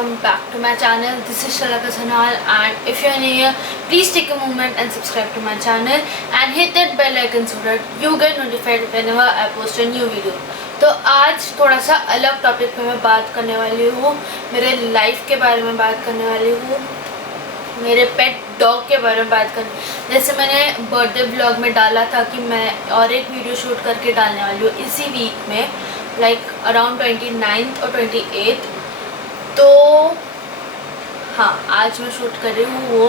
welcome back to my channel. This is Shalaka Sanal, and if you are new here, please take a moment and subscribe to my channel and hit that bell icon so that you get notified whenever I post a new video. तो आज थोड़ा सा अलग topic पे मैं बात करने वाली हूँ, मेरे लाइफ के बारे में बात करने वाली हूँ, मेरे पेट डॉग के बारे में बात करनी। जैसे मैंने बर्थडे व्लॉग में डाला था कि मैं और एक वीडियो शूट करके डालने वाली हूँ इसी वीक में, लाइक अराउंड 29th और 28th। तो हाँ, आज मैं शूट कर रही हूँ वो,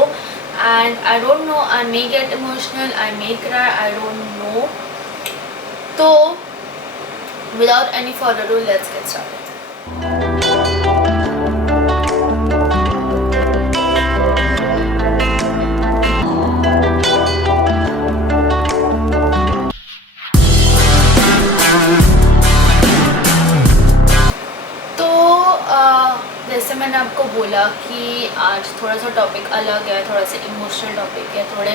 and I don't know, I may get emotional, I may cry, I don't know. तो without any further ado, let's get started. जैसे मैंने आपको बोला कि आज थोड़ा सा टॉपिक अलग है, थोड़ा सा इमोशनल टॉपिक है, थोड़े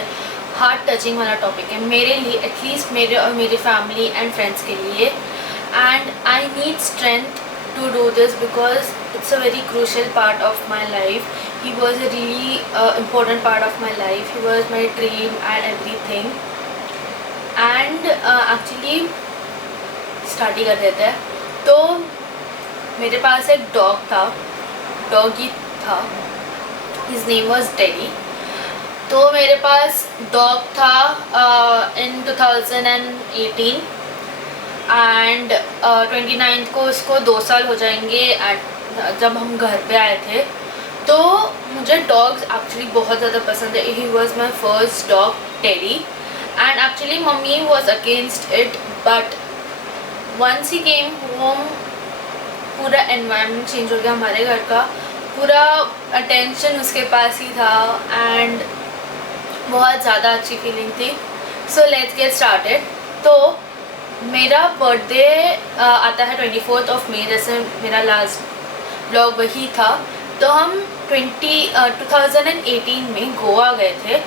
हार्ट टचिंग वाला टॉपिक है मेरे लिए, एटलीस्ट मेरे और मेरी फैमिली एंड फ्रेंड्स के लिए। And I need strength to do this because it's a very crucial part of my life. He was a really important part of my life. He was my dream and everything. And actually start ही कर देते हैं। तो मेरे पास एक doggy था, his name was teddy. तो मेरे पास डॉग था इन 2018 एंड 29th को उसको 2 साल हो जाएंगे जब हम घर पे आए थे। तो मुझे डॉग्स एक्चुअली बहुत ज़्यादा पसंद है। He was my first dog Teddy, and actually mummy was against it, but once he came home पूरा एनवायरनमेंट चेंज हो गया हमारे घर का, पूरा अटेंशन उसके पास ही था एंड बहुत ज़्यादा अच्छी फीलिंग थी। So let's get started. तो मेरा बर्थडे आता है 24th मई, जैसे मेरा लास्ट ब्लॉग वही था। तो हम 2018 में गोवा गए थे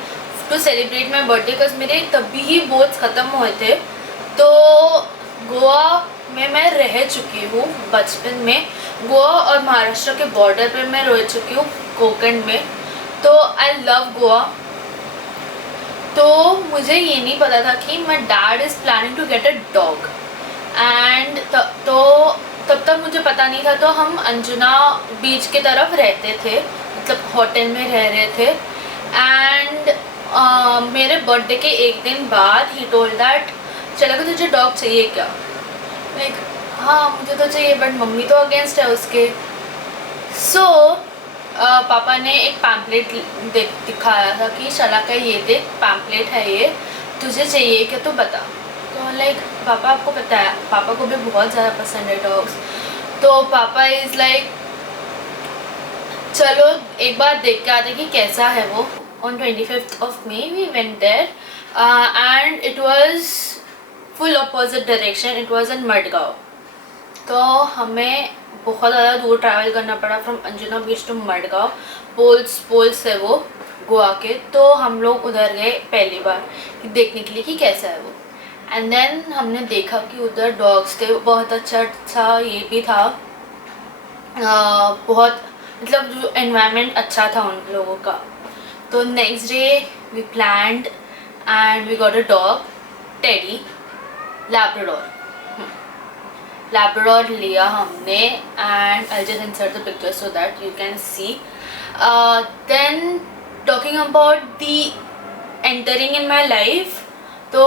to celebrate my birthday, because मेरे तभी ही बोर्ड्स ख़त्म हुए थे। तो गोवा में मैं रह चुकी हूँ बचपन में। गोवा और महाराष्ट्र के बॉर्डर पे मैं रह चुकी हूँ, कोकण में। तो आई लव गोवा। तो मुझे ये नहीं पता था कि my dad is planning to get a dog, and तब तक मुझे पता नहीं था। तो हम अंजुना बीच की तरफ रहते थे, मतलब होटल में रह रहे थे। एंड मेरे बर्थडे के एक दिन बाद ही टोल्ड दैट चला कि तुझे डॉग चाहिए क्या। लाइक हाँ, मुझे तो चाहिए, बट मम्मी तो अगेंस्ट है उसके। सो पापा ने एक पैम्पलेट दिखाया था कि शला का ये देख पैम्पलेट है, ये तुझे चाहिए क्या तो बता। तो लाइक पापा, आपको पता है पापा को भी बहुत ज़्यादा पसंद है डॉग्स। तो पापा इज़ लाइक चलो एक बार देख के आते कि कैसा है वो। On 25th May we went there and it was full opposite direction. It was in Madgaon. तो हमें बहुत ज़्यादा दूर ट्रैवल करना पड़ा from Anjuna beach to Madgaon. पोल्स है वो गोवा के। तो हम लोग उधर गए पहली बार कि देखने के लिए कि कैसा है वो। एंड देन हमने देखा कि उधर डॉग्स थे, बहुत अच्छा ये भी था, बहुत मतलब जो एनवायरनमेंट अच्छा था उन लोगों का। तो next day we planned and we got a dog Teddy, Labrador लिया हमने। And I just insert the picture so that you can see. Then talking about the entering in my life. तो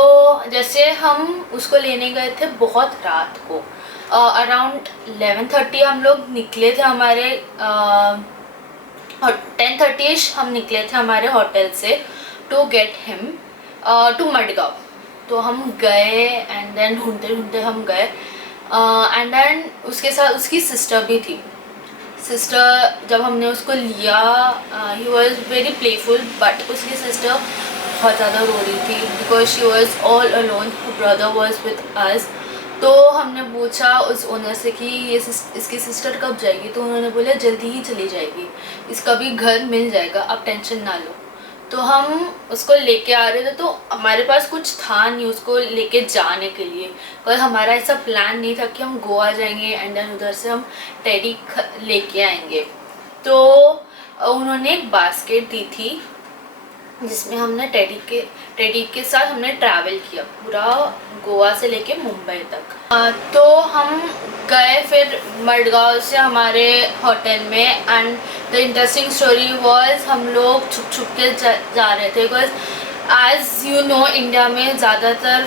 जैसे हम उसको लेने गए थे बहुत रात को, अराउंड 11:30 हम लोग निकले थे हमारे 10:30ish हम निकले थे हमारे होटल से to get him to Madgaon. तो हम गए एंड देन ढूंढते हम गए एंड देन उसके साथ उसकी सिस्टर भी थी। सिस्टर जब हमने उसको लिया, he was very playful, but उसकी सिस्टर बहुत ज़्यादा रो रही थी because she was all alone, brother was with us. तो हमने पूछा उस ओनर से कि ये इसकी सिस्टर कब जाएगी। तो उन्होंने बोला जल्दी ही चली जाएगी, इसका भी घर मिल जाएगा, आप टेंशन ना लो। तो हम उसको लेके आ रहे थे, तो हमारे पास कुछ था नहीं उसको लेके जाने के लिए, और हमारा ऐसा प्लान नहीं था कि हम गोवा जाएंगे एंड देन उधर से हम टेडी लेके आएंगे। तो उन्होंने एक बास्केट दी थी जिसमें हमने टेडी के साथ हमने ट्रैवल किया पूरा गोवा से लेके मुंबई तक। तो हम गए फिर मडगांव से हमारे होटल में, and the interesting story was हम लोग छुप छुप के जा रहे थे, because as you know India में ज़्यादातर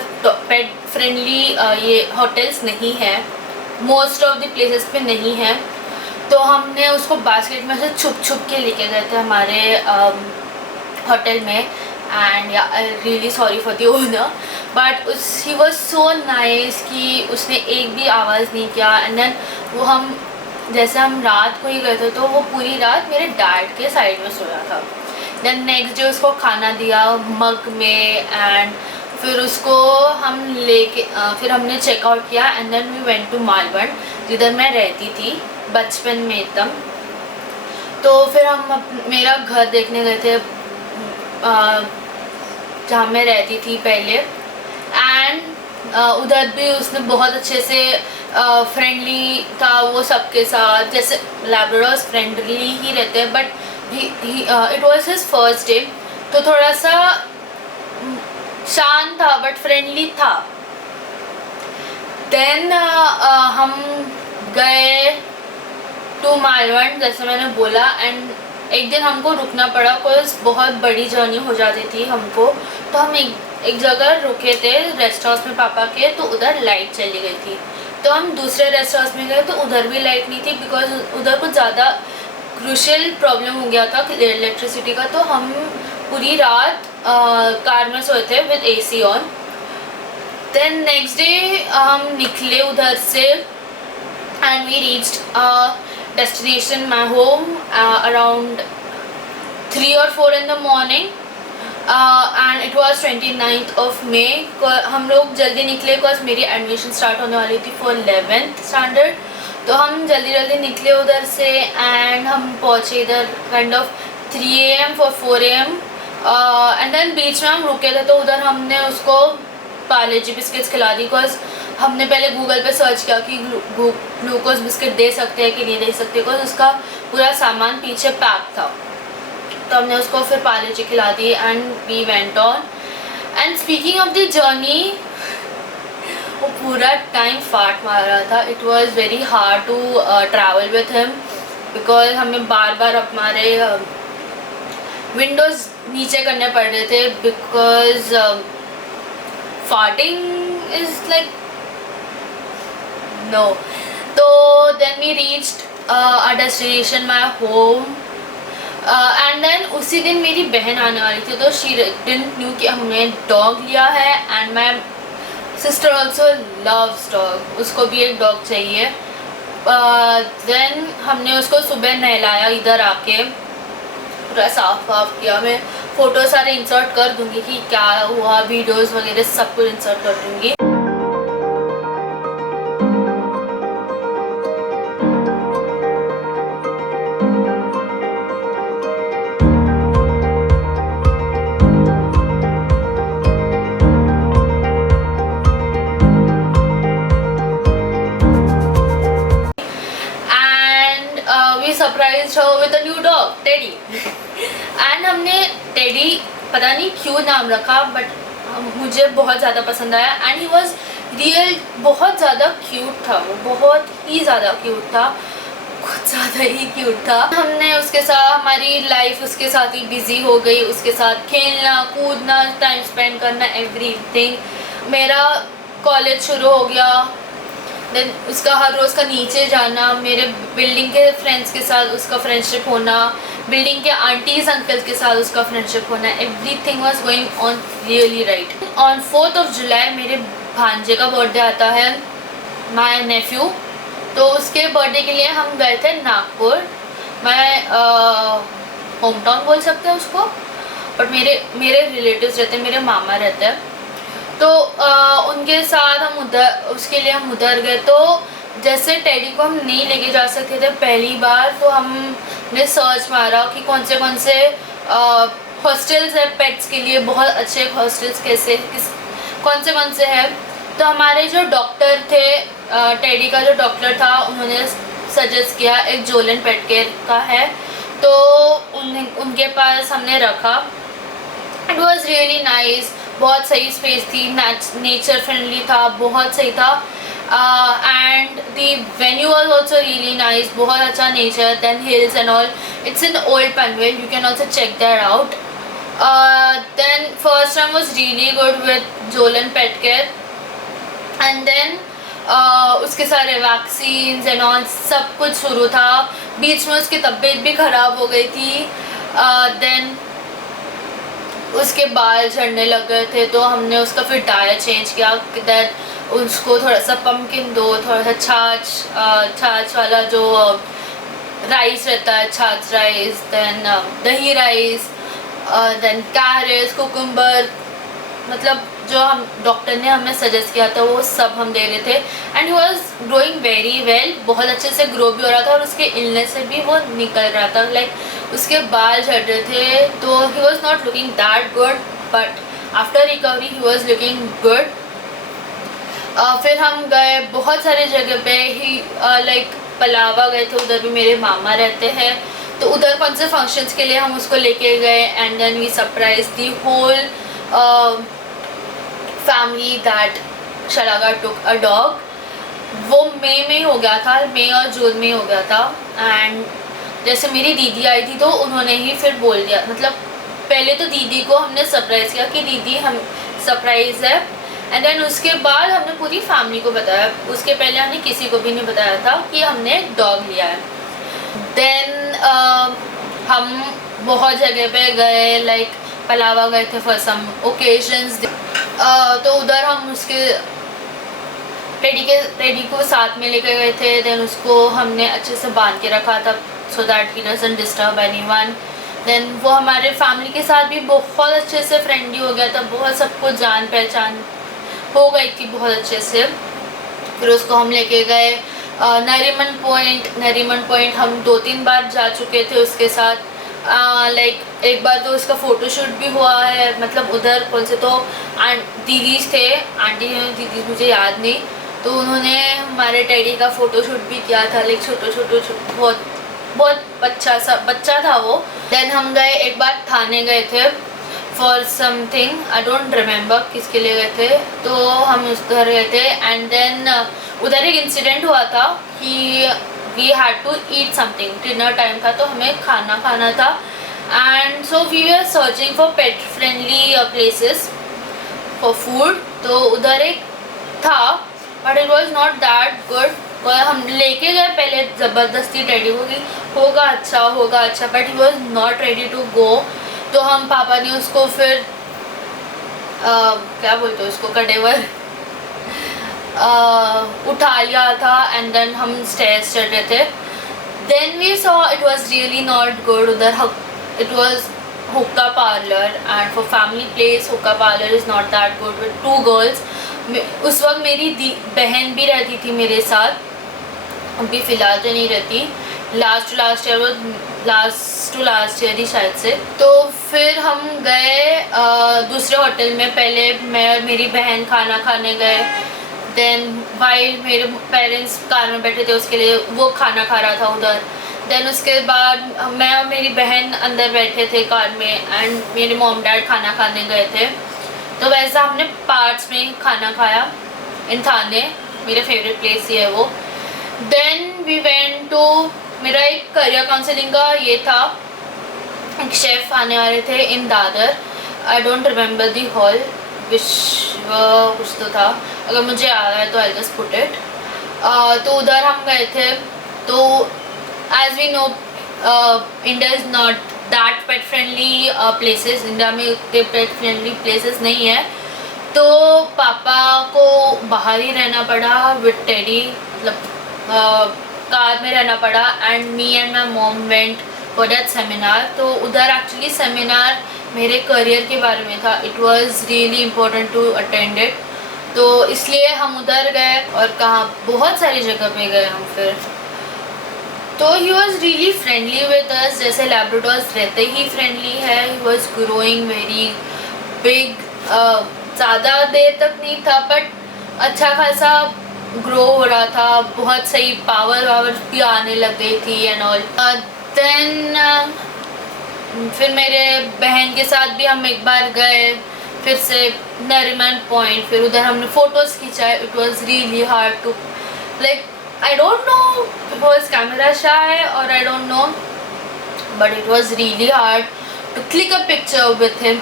पेट फ्रेंडली ये होटल्स नहीं है, मोस्ट ऑफ द प्लेसेस पे नहीं है। तो हमने उसको बास्केट में से छुप छुप के लेके गए थे हमारे होटल में, and I really sorry for the owner, but he was so nice कि उसने एक भी आवाज़ नहीं किया। एंड देन वो हम जैसे हम रात को ही गए थे तो वो पूरी रात मेरे डैड के साइड में सोया था। देन नेक्स्ट डे उसको खाना दिया मग में, एंड फिर उसको हम लेके फिर हमने चेकआउट किया, and then we went to Malvan जिधर मैं रहती थी बचपन में एकदम। तो फिर हम मेरा घर देखने गए थे जहाँ मैं रहती थी पहले, एंड उधर भी उसने बहुत अच्छे से फ्रेंडली था वो सबके साथ, जैसे लैब्राडोर्स फ्रेंडली ही रहते हैं, but it was his first day, तो थोड़ा सा शांत था बट फ्रेंडली था। देन हम गए टू मालवण जैसे मैंने बोला, एंड एक दिन हमको रुकना पड़ा बिकॉज बहुत बड़ी जर्नी हो जाती थी हमको। तो हम एक जगह रुके थे रेस्ट हाउस में पापा के, तो उधर लाइट चली गई थी। तो हम दूसरे रेस्ट हाउस में गए तो उधर भी लाइट नहीं थी, बिकॉज उधर कुछ ज़्यादा क्रूशियल प्रॉब्लम हो गया था इलेक्ट्रिसिटी का। तो हम पूरी रात कार में सोए थे with AC on. Then next day हम निकले उधर से, and we reached destination my home around 3 or 4 in the morning, and it was 29th of May। हम लोग जल्दी निकले बिकॉज मेरी एडमिशन स्टार्ट होने वाली थी फॉर 11th स्टैंडर्ड। तो हम जल्दी निकले उधर से, एंड हम पहुँचे इधर kind of 3 AM for 4 AM, and then बीच में हम रुके थे। तो उधर हमने उसको पार्ले जी बिस्किट्स खिला दी, बिकॉज हमने पहले गूगल पे सर्च किया कि ग्लूकोज बिस्किट दे सकते हैं कि नहीं दे सकते, बिकॉज उसका पूरा सामान पीछे पैक था। तो हमने उसको फिर पार्ले जी खिला दी, and we went on. And speaking of the journey, वो पूरा टाइम फाट मार रहा था। It was very hard to travel with him, because हमें बार बार हमारे विंडोज़ नीचे करने पड़ रहे थे, because farting is like no। तो then we reached our destination, my home, and then उसी दिन मेरी बहन आने वाली थी, तो she didn't knew कि हमने डॉग लिया है, and my sister also loves dog, उसको भी एक डॉग चाहिए। then हमने उसको सुबह नहलाया इधर आके, पूरा साफ किया। मैं फ़ोटो सारे इंसर्ट कर दूँगी कि क्या हुआ, वीडियोज़ वगैरह सब कुछ इंसर्ट कर दूँगी। सरप्राइज हो with a new dog Teddy, and हमने टेडी पता नहीं क्यों नाम रखा, बट मुझे बहुत ज़्यादा पसंद आया, एंड ही वॉज रियल बहुत ज़्यादा क्यूट था। वो बहुत ही ज़्यादा क्यूट था, कुछ ज़्यादा ही क्यूट था। हमने उसके साथ, हमारी लाइफ उसके साथ ही बिजी हो गई, उसके साथ खेलना कूदना, टाइम स्पेंड करना, एवरीथिंग। मेरा कॉलेज शुरू हो गया, देन उसका हर रोज़ का नीचे जाना, मेरे बिल्डिंग के फ्रेंड्स के साथ उसका फ्रेंडशिप होना, बिल्डिंग के आंटीज़ अंकल्स के साथ उसका फ्रेंडशिप होना, everything was going on really right. On 4th of July मेरे भांजे का बर्थडे आता है, माय नेफ्यू। तो उसके बर्थडे के लिए हम गए थे नागपुर। मैं होम टाउन बोल सकते हैं उसको, बट मेरे रिलेटिव्स रहते हैं, मेरे मामा रहते हैं। तो उनके साथ हम उसके लिए हम उधर गए। तो जैसे टेडी को हम नहीं लेके जा सकते थे पहली बार, तो हमने सर्च मारा कि कौन से हॉस्टल्स है पेट्स के लिए, बहुत अच्छे हॉस्टल्स कौन से हैं। तो हमारे जो डॉक्टर थे, टेडी का जो डॉक्टर था, उन्होंने सजेस्ट किया एक जोलन पेट केयर का है, तो उनके पास हमने रखा। इट वॉज़ रियली नाइस, बहुत सही स्पेस थी, नेचर फ्रेंडली था, बहुत सही था। And the venue was also really nice, बहुत अच्छा nature, then hills and all. It's in old Panvel, you can also check that out. Then first time was really good with जोलन pet care, and then उसके सारे vaccines and all सब कुछ शुरू था। बीच में उसकी तबीयत भी ख़राब हो गई थी। देन उसके बाल झड़ने लग गए थे, तो हमने उसका फिर डाइट चेंज किया, दैट उसको थोड़ा सा पम्पकिन दो, थोड़ा सा छाछ वाला जो राइस रहता है, छाछ राइस, देन दही राइस, देन कैरेट्स, कुकुम्बर, मतलब जो हम डॉक्टर ने हमें सजेस्ट किया था वो सब हम दे रहे थे। And he was growing very well, बहुत अच्छे से ग्रो भी हो रहा था और उसके इलनेस से भी वो निकल रहा था। लाइक उसके बाल झड़ रहे थे, तो ही was not looking that good, but after recovery he was looking good. फिर हम गए बहुत सारे जगह पे ही, लाइक पलावा गए थे, उधर भी मेरे मामा रहते हैं, तो उधर कौन से फंक्शंस के लिए हम उसको लेके गए। And then we surprise the whole family that शलागा टुक अ डॉग। वो मई में हो गया था, मई और जून में हो गया था। एंड जैसे मेरी दीदी आई थी तो उन्होंने ही फिर बोल दिया, मतलब पहले तो दीदी को हमने सरप्राइज़ किया कि दीदी हम सरप्राइज़ है, एंड देन उसके बाद हमने पूरी फैमिली को बताया। उसके पहले हमने किसी को भी नहीं बताया था कि हमने डॉग लिया है। देन हम बहुत जगह पे गए, लाइक पलावा गए थे फॉर सम ओकेजन्स, तो उधर हम उसके टेडी को साथ में लेकर गए थे। देन उसको हमने अच्छे से बांध के रखा था so that he doesn't disturb anyone. Then वो हमारे फैमिली के साथ भी बहुत अच्छे से फ्रेंडली हो गया था, बहुत सबको जान पहचान हो गई थी बहुत अच्छे से। फिर उसको हम लेके गए नरीमन पॉइंट हम 2-3 बार जा चुके थे उसके साथ। लाइक एक बार तो उसका फ़ोटोशूट भी हुआ है, मतलब उधर कौन से तो दीदीज थे, आंटी दीदीज मुझे याद नहीं, तो उन्होंने हमारे टेडी का फ़ोटोशूट भी किया था। लाइक छोटो बहुत बच्चा था वो। देन हम गए, एक बार थाने गए थे for something, I don't remember किसके लिए गए थे, तो हम उस घर गए थे। एंड देन उधर एक इंसिडेंट हुआ था कि we had to eat something, dinner time था तो हमें खाना था। And so we were searching for pet friendly places for food, तो उधर एक था but it was not that good. हम लेके गए पहले ज़बरदस्ती टेडी को कि होगा अच्छा, but he was not ready to go. तो हम पापा ने उसको फिर क्या बोलते हैं उसको, कटेवर उठा लिया था। एंड देन हम स्टेयर्स चढ़ रहे थे, then we saw it was really not good. उधर it was hookah parlour, and for family place hookah parlour is not that good with 2 girls. उस वक्त मेरी बहन भी रहती थी मेरे साथ, अभी फ़िलहाल तो नहीं रहती, लास्ट टू लास्ट ईयर ही शायद से। तो फिर हम गए दूसरे होटल में, पहले मैं और मेरी बहन खाना खाने गए। देन वाइल मेरे पेरेंट्स कार में बैठे थे उसके लिए, वो खाना खा रहा था उधर। देन उसके बाद मैं और मेरी बहन अंदर बैठे थे कार में, एंड मेरे मॉम डैड खाना खाने गए थे। तो वैसा हमने पार्ट्स में खाना खाया इन थाने, मेरा फेवरेट प्लेस ही है वो। देन वी वेंट टू, मेरा एक करियर काउंसलिंग का ये था, एक शेफ़ आने वाले थे in Dadar, I don't remember the hall विश्व कुछ तो था, अगर मुझे आ रहा है तो आई जस्ट पुट इट। तो उधर हम गए थे। तो as we know India is not that pet friendly places, India में उतने पेट फ्रेंडली प्लेसेस नहीं है, तो पापा को बाहर ही रहना पड़ा विद टेडी, मतलब कार में रहना पड़ा। And me and my mom went for that seminar. तो उधर एक्चुअली सेमिनार मेरे करियर के बारे में था, it was really important to attend it, तो इसलिए हम उधर गए। और कहाँ बहुत सारी जगह पे गए हम फिर। तो he was really friendly with us, जैसे लैब्राडोर्स रहते ही फ्रेंडली है। He was growing very big, ज़्यादा देर तक नहीं था बट अच्छा खासा ग्रो हो रहा था, बहुत सही पावर भी आने लग गई थी एंड ऑल। देन फिर मेरे बहन के साथ भी हम एक बार गए फिर से नरीमन पॉइंट, फिर उधर हमने फ़ोटोज़ खिंचाए. It was really hard to like, I don't know it was camera shy और I don't know, but it was really hard to click a picture with him.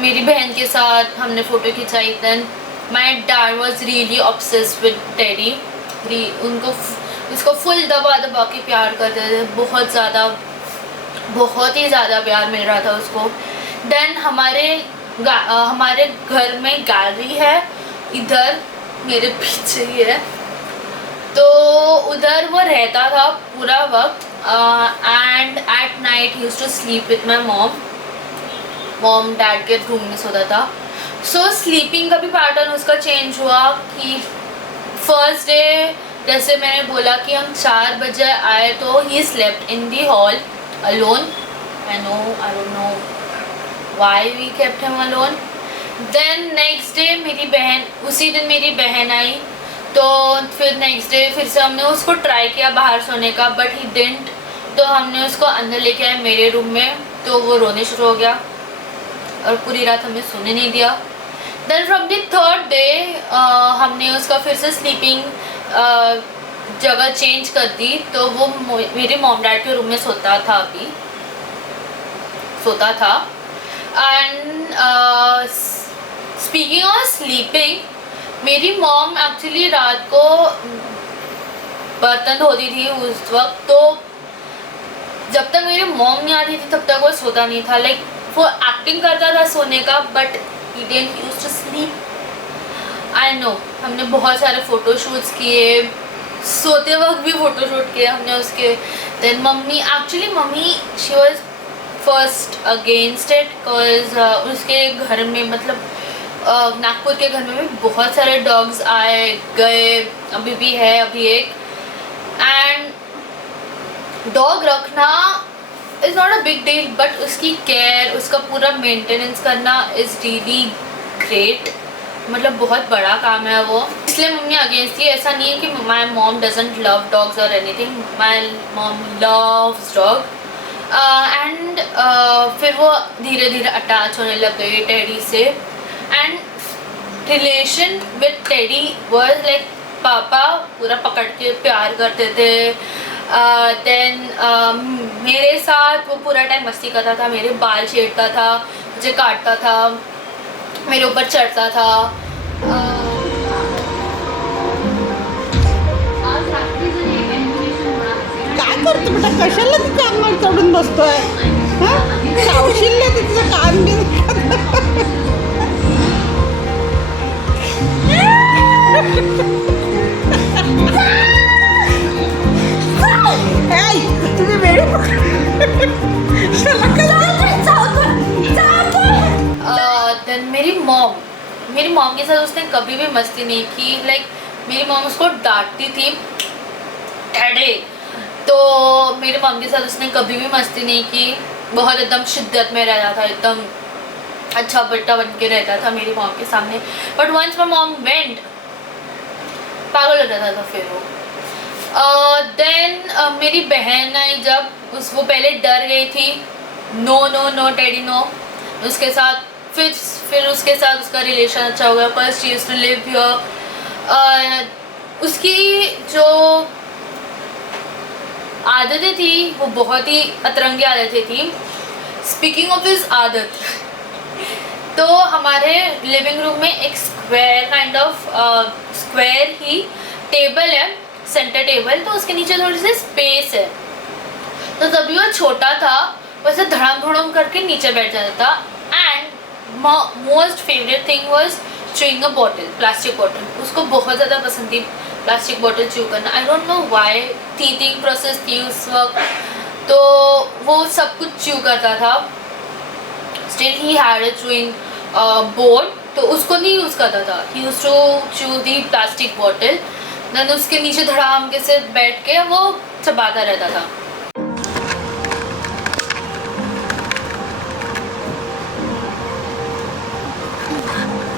मेरी बहन के साथ हमने फ़ोटो खिंचाई. Then my dad was really obsessed with Teddy. उनको इसको full दबा दबा के प्यार करते थे, बहुत ही ज़्यादा प्यार मिल रहा था उसको. देन हमारे घर में गैलरी है, इधर मेरे पीछे ही है, तो उधर वो रहता था पूरा वक्त. And at night he used to sleep with my mom dad के रूम में सोता था. सो स्लीपिंग का भी पैटर्न उसका चेंज हुआ कि फर्स्ट डे जैसे मैंने बोला कि हम 4 बजे आए तो he slept in the hall alone. I don't know why we kept him alone. Then next day उसी दिन मेरी बहन आई, तो फिर नेक्स्ट डे फिर से हमने उसको ट्राई किया बाहर सोने का, बट ही डिडंट. तो हमने उसको अंदर लेके आए मेरे रूम में, तो वो रोने शुरू हो गया और पूरी रात हमें सोने नहीं दिया. Then from the third day हमने उसका फिर से स्लीपिंग जगह चेंज कर दी, तो वो मेरे मॉम डैड के रूम में सोता था. एंड स्पीकिंग ऑफ स्लीपिंग, मेरी मॉम एक्चुअली रात को बर्तन धोती थी उस वक्त, तो जब तक मेरी मॉम नहीं आती थी तब तक वो सोता नहीं था. लाइक वो एक्टिंग करता था सोने का, but he didn't used to sleep. I know हमने बहुत सारे फ़ोटोशूट्स किए, सोते वक्त भी फ़ोटोशूट किए हमने उसके. Then mummy she was first against it, because उसके घर में मतलब नागपुर के घर में भी बहुत सारे डॉग्स आए गए, अभी भी है अभी एक. एंड डॉग रखना is not a big deal, but उसकी केयर, उसका पूरा मेंटेनेंस करना इज़ रियली ग्रेट. मतलब बहुत बड़ा काम है वो, इसलिए मम्मी अगेंस्ट थी. ऐसा नहीं है कि my mom doesn't love dogs और anything, my mom loves dog. And फिर वो धीरे धीरे अटैच होने लग गई टेडी से. And relation with teddy was like, पापा पूरा पकड़ के प्यार करते थे. देन मेरे साथ वो पूरा टाइम मस्ती करता था, मेरे बाल छेड़ता था, मुझे काटता था, मेरे ऊपर चढ़ता था. काय करतो बेटा, कशाला तिच्या अंगावर चढून बसतोय? सावशील तिचं कान बी. तुझे वेळी देन मेरी मॉम के साथ उसने कभी भी मस्ती नहीं की. लाइक मेरी मॉम उसको डांटती थी डैडे, तो मेरी मॉम के साथ उसने कभी भी मस्ती नहीं की. बहुत एकदम शिद्दत में रहता था, एकदम अच्छा बेटा बन के रहता था मेरी मॉम के सामने. But once my mom went, पागल हो जाता था फिर वो. देन मेरी बहन आई जब, वो पहले डर गई थी, नो टेडी नो. उसके साथ फिर उसके साथ उसका रिलेशन अच्छा हो गया. First she used to live here. उसकी जो आदतें थी वो बहुत ही अतरंगी आदतें थी. स्पीकिंग ऑफ हिज आदत, तो हमारे लिविंग रूम में एक स्क्वायर ही टेबल है, सेंटर टेबल, तो उसके नीचे थोड़ी सी स्पेस है. तो तभी वो छोटा था, वैसे धड़ाम धड़ाम करके नीचे बैठ जाता था. And most favourite thing was chewing a bottle, plastic bottle. उसको बहुत ज़्यादा पसंद थी प्लास्टिक बॉटल च्यू करना. आई don't know why, teething process थी उस वक्त, तो वो सब कुछ च्यू करता था. Still he had a chewing board, तो उसको नहीं यूज़ करता था. He used to chew the plastic bottle. Then उसके नीचे धड़ाम के से बैठ के वो चबाता रहता था.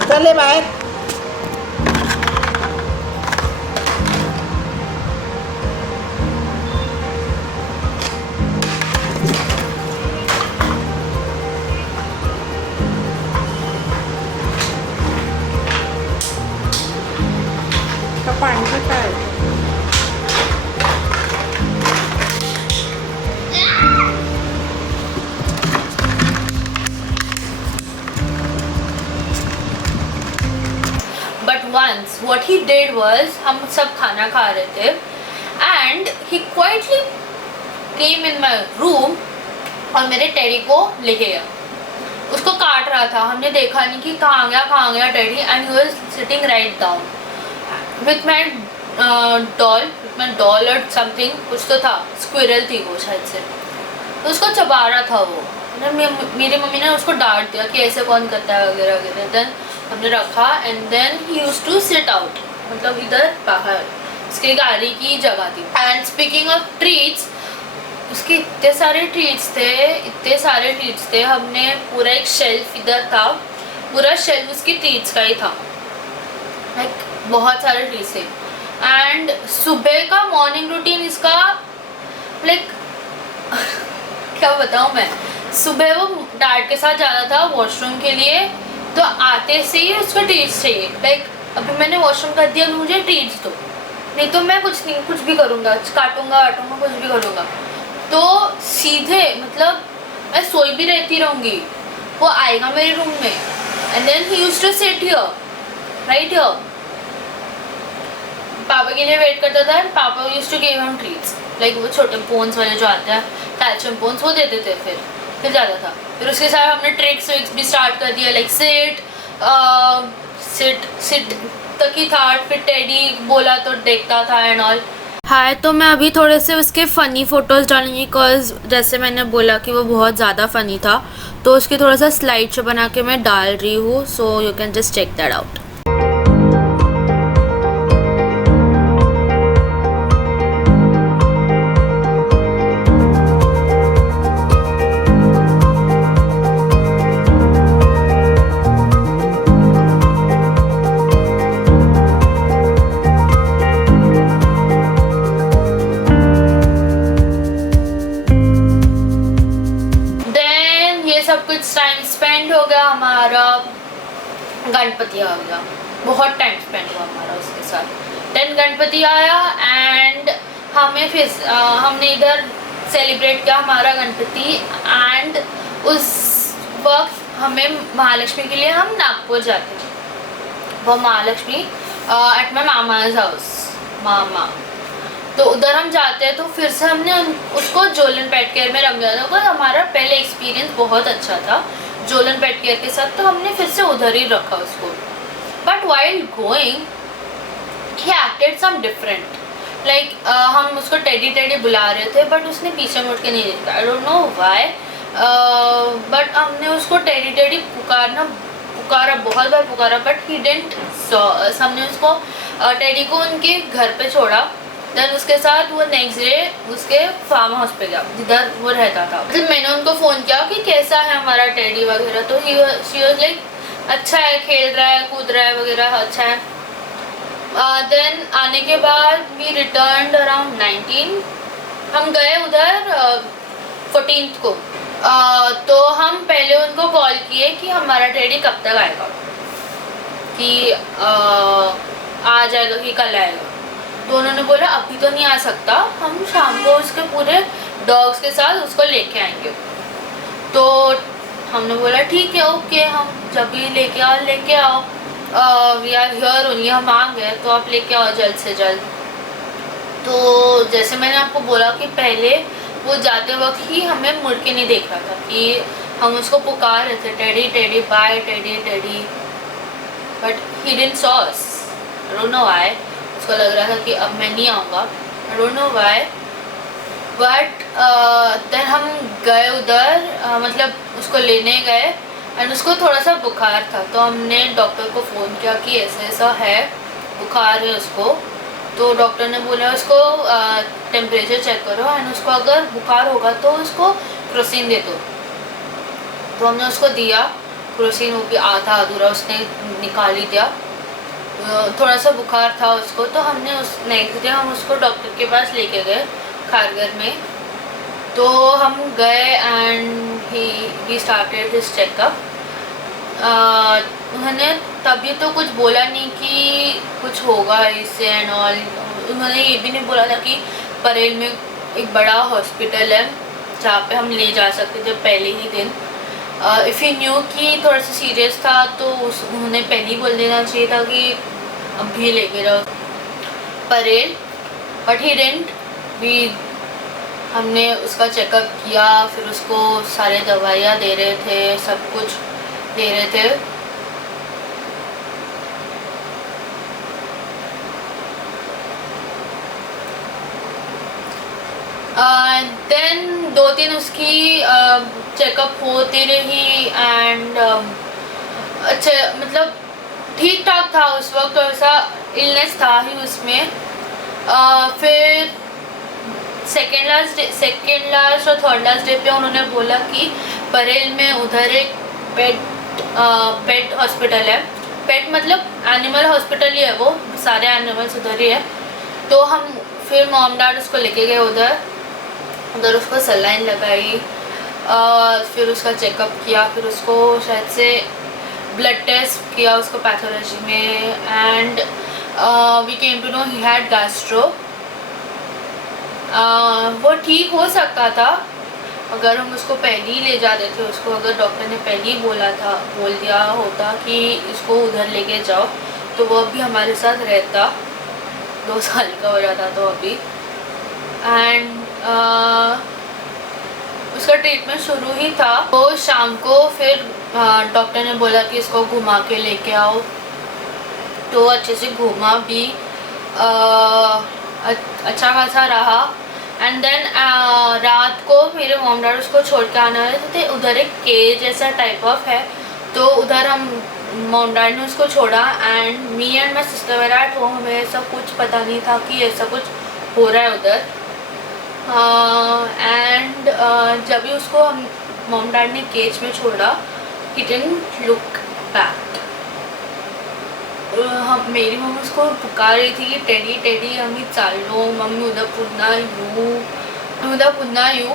चले बाहेर. once what he did was, हम सब खाना खा रहे थे and he quietly came in my room और मेरे टेडी को लेके गया। उसको काट रहा था, हमने देखा नहीं कि कहाँ गया teddy, and he was sitting write down with my doll और समथिंग, कुछ तो था, स्क्विरल थी वो शायद से, तो उसको चबा रहा था वो। मेरी मम्मी ने उसको डांट दिया कि ऐसे कौन करता है वगैरह वगैरह। देन हमने रखा and then he used to sit out, मतलब इधर बाहर उसके गाड़ी की जगह थी। एंड स्पीकिंग ऑफ ट्रीट्स, उसके इतने सारे ट्रीट्स थे, हमने पूरा एक शेल्फ इधर था, पूरा शेल्फ उसकी ट्रीट्स का ही था, लाइक बहुत सारे ट्रीट्स थे। एंड सुबह का मॉर्निंग रूटीन इसका, लाइक क्या बताऊँ मैं, सुबह वो डैड के साथ जाता था वॉशरूम के लिए, तो आते से ही उसको ट्रीट्स चाहिए, लाइक अभी मैंने वॉशरूम कर दिया, अभी मुझे ट्रीट्स दो, नहीं तो मैं कुछ भी करूँगा, काटूंगा कुछ भी करूँगा। तो सीधे मतलब मैं सोई भी रहती रहूँगी, वो आएगा मेरे रूम में and then he used to sit here, right here, पापा के लिए वेट करता था एंड पापा used to give him treats, like वो छोटे पोन्स वाले जो आते हैं, कैल्शियम पोन्स, वो देते थे। फिर जाता था, फिर उसके साथ हमने ट्रिक्स भी स्टार्ट कर दिया, लाइक सिट तक ही था, फिर टेडी बोला तो देखता था एंड ऑल। हाय, तो मैं अभी थोड़े से उसके फ़नी फ़ोटोज़ डालूंगी, बिकॉज जैसे मैंने बोला कि वो बहुत ज़्यादा फ़नी था, तो उसकी थोड़ा सा स्लाइड शो बना के मैं डाल रही हूँ, so you can just check that out. सब कुछ टाइम स्पेंड हो गया हमारा, गणपति आ गया, बहुत टाइम स्पेंड हुआ हमारा उसके साथ। देन गणपति आया एंड हमने इधर सेलिब्रेट किया हमारा गणपति, एंड उस वक्त हमें महालक्ष्मी के लिए हम नागपुर जाते थे, वो Mahalakshmi at my mama's house, मामा, तो उधर हम जाते हैं। तो फिर से हमने उसको जोलन पेट केयर में रख दिया था, बिकॉज हमारा पहले एक्सपीरियंस बहुत अच्छा था जोलन पेट केयर के साथ, तो हमने फिर से उधर ही रखा उसको। But while going he acted some different, like हम उसको टेडी बुला रहे थे, बट उसने पीछे मुड़ के नहीं देखा, आई डोंट नो व्हाई, बट हमने उसको टेडी पुकारा, बहुत बार पुकारा, बट ही डिडंट सॉ। हमने उसको टेडी को उनके घर पे छोड़ा, देन उसके साथ वो नेक्स्ट डे उसके फार्म हाउस पे गया जिधर वो रहता था। फिर मैंने उनको फ़ोन किया कि कैसा है हमारा टेडी वगैरह, तो शी वाज लाइक अच्छा है, खेल रहा है, कूद रहा है वगैरह, अच्छा है। देन आने के बाद वी रिटर्न अराउंड 19, हम गए उधर 14th को। तो हम पहले उनको कॉल किए कि हमारा टेडी कब तक आएगा, कि आ जाएगा कि कल आएगा। तो उन्होंने बोला अभी तो नहीं आ सकता, हम शाम को उसके पूरे डॉग्स के साथ उसको लेके आएंगे। तो हमने बोला ठीक है, ओके, हम जब भी लेके आओ, वी आर हियर ओनली, हम आ गए तो आप लेके आओ जल्द से जल्द। तो जैसे मैंने आपको बोला कि पहले वो जाते वक्त ही हमें मुड़ के नहीं देख रहा था, कि हम उसको पुकार रहे थे Teddy bye Teddy, but he didn't saw us, I don't know why. उसको लग रहा था कि अब मैं नहीं आऊँगा, I don't know why. But then हम गए उधर, मतलब उसको लेने गए एंड उसको थोड़ा सा बुखार था, तो हमने डॉक्टर को फ़ोन किया कि ऐसा है, बुखार है उसको। तो डॉक्टर ने बोला उसको टेम्परेचर चेक करो एंड उसको अगर बुखार होगा तो उसको क्रोसिन दे दो। तो हमने उसको दिया क्रोसिन, वो भी आधा अधूरा उसने निकाल ही दिया, थोड़ा सा बुखार था उसको। तो हमने उस नेक्स्ट डे हम उसको डॉक्टर के पास लेके गए खारगर में। तो हम गए and he started his checkup. उन्होंने तभी तो कुछ बोला नहीं कि कुछ होगा इससे एंड ऑल। उन्होंने ये भी नहीं बोला था कि परेल में एक बड़ा हॉस्पिटल है जहाँ पे हम ले जा सकते थे पहले ही दिन। इफ़ यू न्यू कि थोड़ा सा सीरियस था तो उन्होंने पहले ही बोल देना चाहिए था कि अभी लेके जाओ परेल, बट ही डिडंट। भी हमने उसका चेकअप किया, फिर उसको सारे दवाइयाँ दे रहे थे, सब कुछ दे रहे थे। देन 2-3 उसकी चेकअप होती रही एंड अच्छा मतलब ठीक ठाक था उस वक्त, ऐसा इलनेस था ही उसमें। फिर सेकेंड लास्ट और थर्ड लास्ट डे पे उन्होंने बोला कि परेल में उधर एक पेट हॉस्पिटल है। पेट मतलब एनिमल हॉस्पिटल ही है, वो सारे एनिमल्स उधर ही है। तो हम फिर मॉम डैड उसको लेके गए उधर उसको सलाइन लगाई, फिर उसका चेकअप किया, फिर उसको शायद से ब्लड टेस्ट किया उसको पैथोलॉजी में and we came to know he had gastro. वो ठीक हो सकता था अगर हम उसको पहले ही ले जाते थे, उसको अगर डॉक्टर ने पहले ही बोल दिया होता कि इसको उधर लेके जाओ, तो वो अभी हमारे साथ रहता, 2 साल का हो जाता तो अभी। एंड उसका ट्रीटमेंट शुरू ही था। तो शाम को फिर डॉक्टर ने बोला कि इसको घुमा के लेके आओ, तो अच्छे से घुमा भी, अच्छा खासा रहा। एंड देन रात को मेरे मॉम डैड उसको छोड़ के आने वाले थे। उधर एक केज जैसा टाइप ऑफ है, तो उधर हम मॉम डैड ने उसको छोड़ा and me and my sister were at home. हमें ऐसा कुछ पता नहीं था कि ऐसा कुछ हो रहा है उधर। एंड जब भी उसको हम मॉम डैड ने केज में छोड़ा, ही डिडंट लुक बैक। हम मेरी मम्मी उसको पुकार रही थी कि टेडी टेडी मम्मी चालो, मम्मी उधर पुन्ना यू,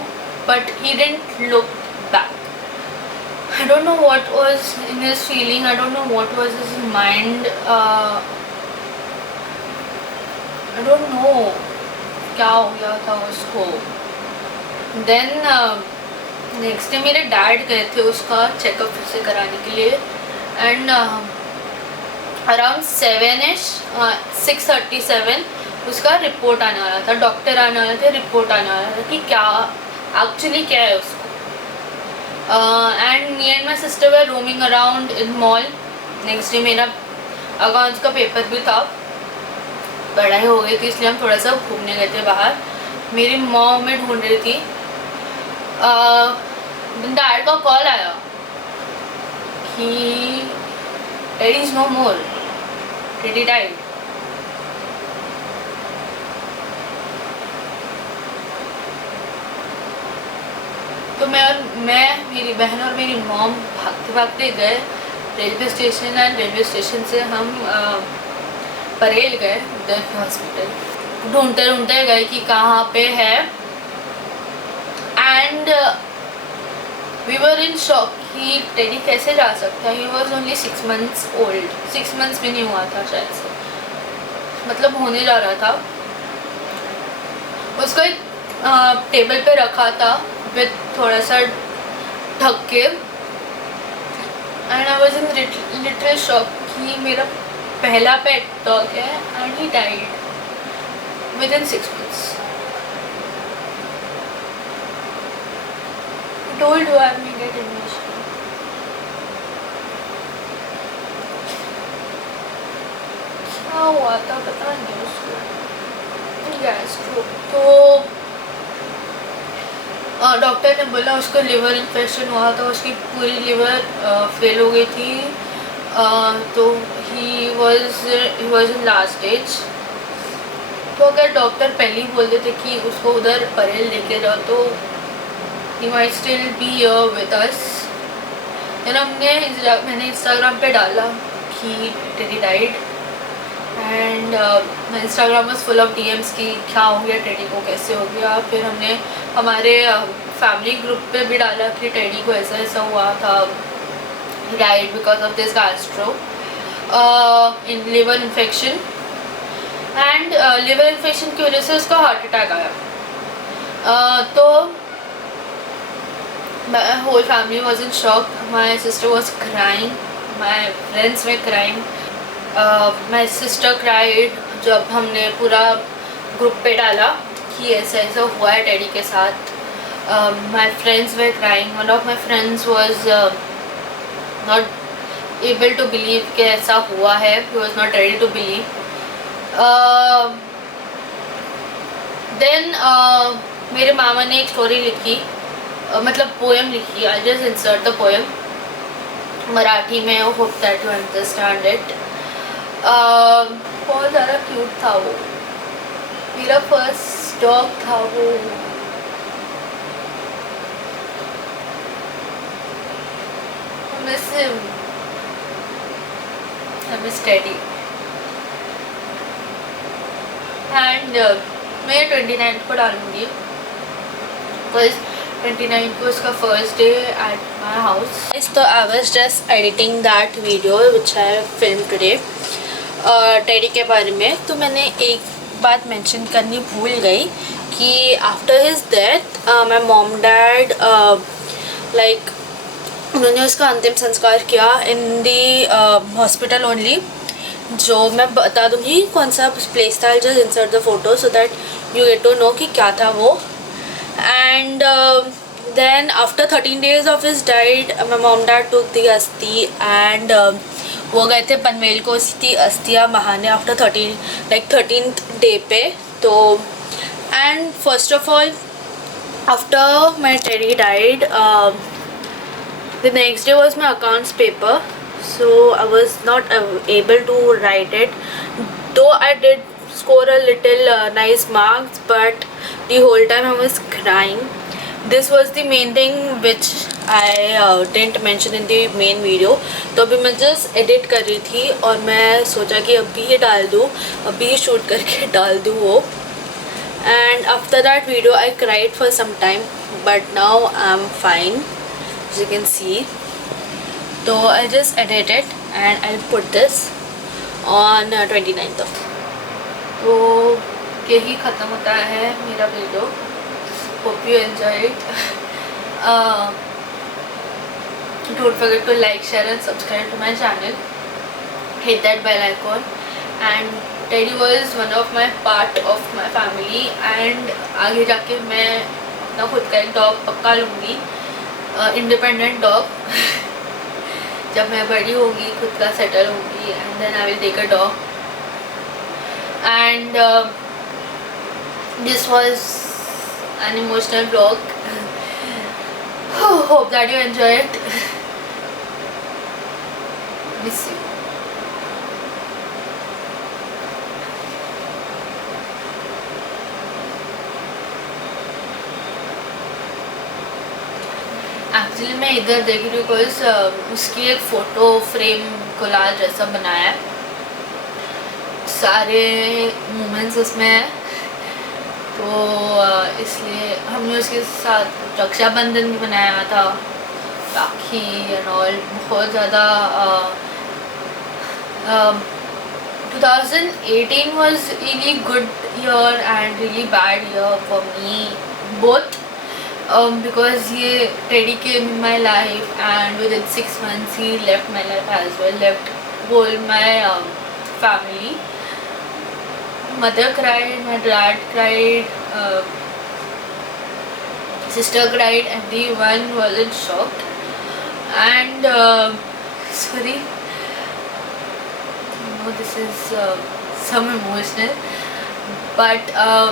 but he didn't look back. I don't know what was in his feeling, I don't know what was his mind, I don't know क्या हो गया था उसको। देन नेक्स्ट डे मेरे डैड गए थे उसका चेकअप फिर से कराने के लिए एंड अराउंड 6:37 उसका रिपोर्ट आने वाला था, डॉक्टर आने वाले थे, रिपोर्ट आने वाला था कि क्या एक्चुअली क्या है उसको। And me and my sister were roaming around in mall. Next day मेरा अकाउंट्स का पेपर भी था, पढ़ाई हो गई थी, इसलिए हम थोड़ा सा घूमने गए थे बाहर। मेरी मॉम में ढूंढ रही थी, डैड का कॉल आया कि daddy is no more, daddy died. तो मैं मेरी बहन और मेरी मॉम भागते भागते गए railway station and railway station से हम परेल गए उधर हॉस्पिटल। ढूंढते ढूंढते गए कि कहाँ पे है and we were in shock कि टेडी कैसे जा सकता है। He was only 6 months old, 6 months भी नहीं हुआ था शायद से, मतलब होने जा रहा था। उसको एक टेबल पे रखा था विद थोड़ा सा ढक के and I was in little shock कि मेरा पहला पेट डॉग है and he died with in 6 months। told you I may get emotional। क्या हुआ था पता नहीं उसको, गैस्ट्रो। तो डॉक्टर ने बोला उसको लिवर इन्फेक्शन हुआ था, उसकी पूरी लिवर फेल हो गई थी। तो he was in last stage. तो अगर डॉक्टर पहले ही बोल देते कि उसको उधर परेल लेके जाओ तो he might still be here with us। then मैंने इंस्टाग्राम पे डाला कि teddy died and my Instagram was full of DMs कि क्या हो गया टेडी को, कैसे हो गया। फिर हमने हमारे फैमिली ग्रुप पे भी डाला कि टेडी को ऐसा ऐसा हुआ था, he died because of this gastro in liver infection and liver infection की वजह से उसका हार्ट अटैक आया। तो my whole family was in shock, my sister was crying, my friends were crying my sister cried जब हमने पूरा group पे डाला कि ऐसा ऐसा हुआ है डैडी के साथ. My friends were crying. One of my friends was not able to believe कि ऐसा हुआ है. He was not ready to believe. देन मेरे मामा ने एक स्टोरी लिखी, मतलब पोएम लिखी. I just insert the poem Marathi में. Hope that you understand it. बहुत ज़्यादा क्यूट था वो. मेरा फर्स्ट डॉग था वो. Miss him. I miss Teddy. And मैं 29 को डालूँगी बिकॉज 29 को उसका first day at my house. तो I was just editing that video which I film today Teddy के बारे में. तो मैंने एक बात मेंशन करनी भूल गई कि आफ्टर हिज डेथ माई मॉम डैड लाइक उन्होंने उसका अंतिम संस्कार किया इन दी हॉस्पिटल ओनली. जो मैं बता दूँगी कौन सा प्लेस था. Just insert the photo so that you get to know कि क्या था वो. And then after 13 days of his died, my mom dad took the अस्थि एंड वो गए थे पनवेल को उसकी अस्थियाँ बहाने आफ्टर 13th डे पे. तो and first of all after my teddy died the next day was my accounts paper, so I was not able to write it, though I did score a little nice marks, but the whole time I was crying. This was the main thing which I didn't mention in the main video. तो अभी मैं just edit कर रही थी और मैं सोचा कि अभी ये डाल दूँ, अभी शूट करके डाल दूँ वो. And after that video I cried for some time, but now I'm fine. As you can see, so I just edit it and I'll put this on 29th of. तो यही ख़त्म होता है मेरा video. Hope you enjoy it. Don't forget to like, share and subscribe to my channel. Hit that bell icon. And Teddy was one of my part of my family. And आगे जाके मैं अपना खुद का एक डॉग पक्का लूँगी. Independent dog. जब मैं बड़ी होगी खुद का सेटल होगी and then I will take a dog. And this was an emotional blog. Hope that you enjoy it. Miss you. Actually मैं इधर देख रही हूँ बिकॉज उसकी एक फ़ोटो फ्रेम कोलाज जैसा बनाया है. सारे मोमेंट्स उसमें हैं तो इसलिए हमने उसके साथ रक्षाबंधन भी बनाया था, राखी एंड ऑल. बहुत ज़्यादा 2018 was really good year and really bad year for me both. Because he Teddy came in my life and within 6 months he left my life as well, left whole my family. Mother cried, my dad cried, sister cried, everyone was in shock. And sorry, this is some emotional. But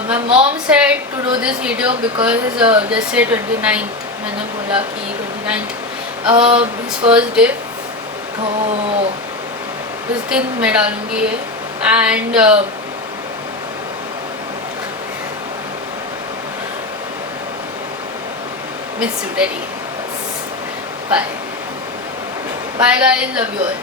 my mom said to do this video because जैसे 29th मैंने बोला कि 29th his first day, तो उस दिन मैं डालूँगी ये. And miss you daddy. Bye bye guys, love you all.